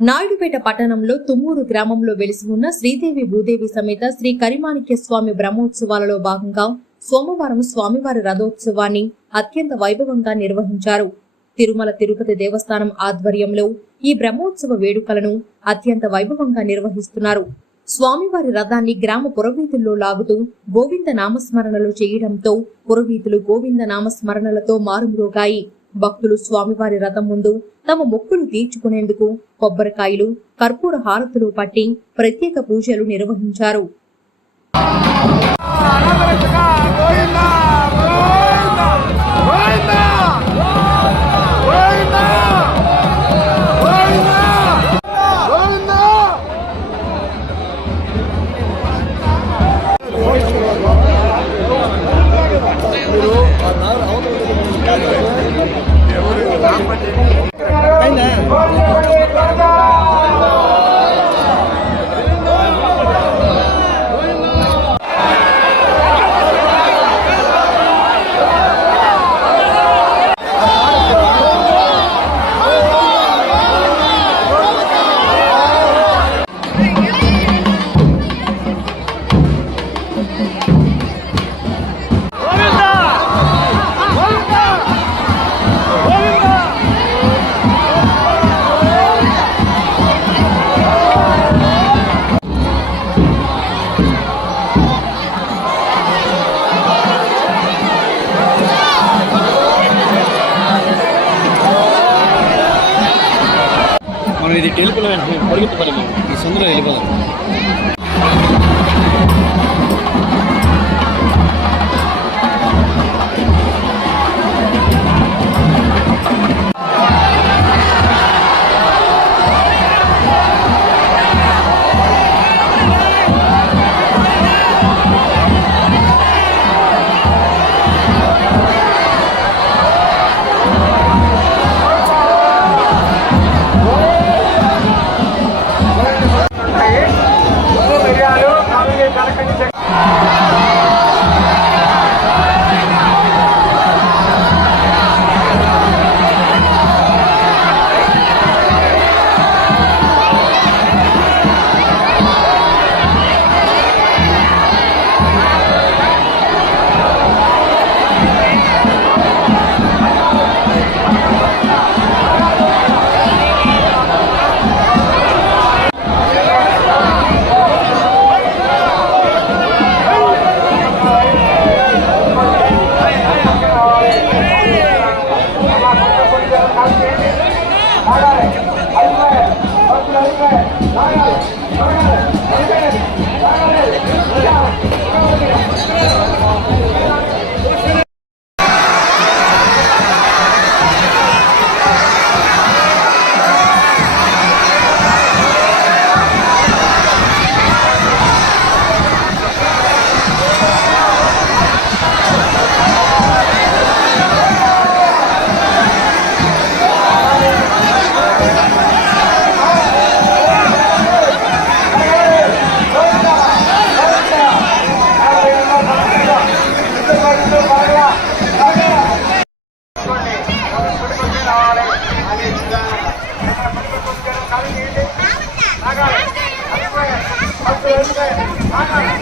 నాయుడుపేట పట్టణంలో తుమ్మూరు గ్రామంలో వెలిసి ఉన్న శ్రీదేవి భూదేవి సమేత శ్రీ కరిమాణిక్య స్వామి బ్రహ్మోత్సవాలలో భాగంగా సోమవారం స్వామివారి రథోత్సవాన్ని అత్యంత వైభవంగా నిర్వహించారు. తిరుమల తిరుపతి దేవస్థానం ఆధ్వర్యంలో ఈ బ్రహ్మోత్సవ వేడుకలను అత్యంత వైభవంగా నిర్వహిస్తున్నారు. స్వామివారి రథాన్ని గ్రామ పురవీధుల్లో లాగుతూ గోవింద నామస్మరణలు చేయడంతో పురవీధులు గోవింద నామస్మరణలతో మారుమ్రోగాయి. భక్తులు స్వామివారి రథం ముందు తమ మొక్కులు తీర్చుకునేందుకు కొబ్బరికాయలు కర్పూర హారతులు పట్టి ప్రత్యేక పూజలు నిర్వహించారు. మనం ఇది టెలిపోలో పరిగెత్తుకోవాలి మనం ఈ సందులో వెళ్ళిపోదాం ஆமா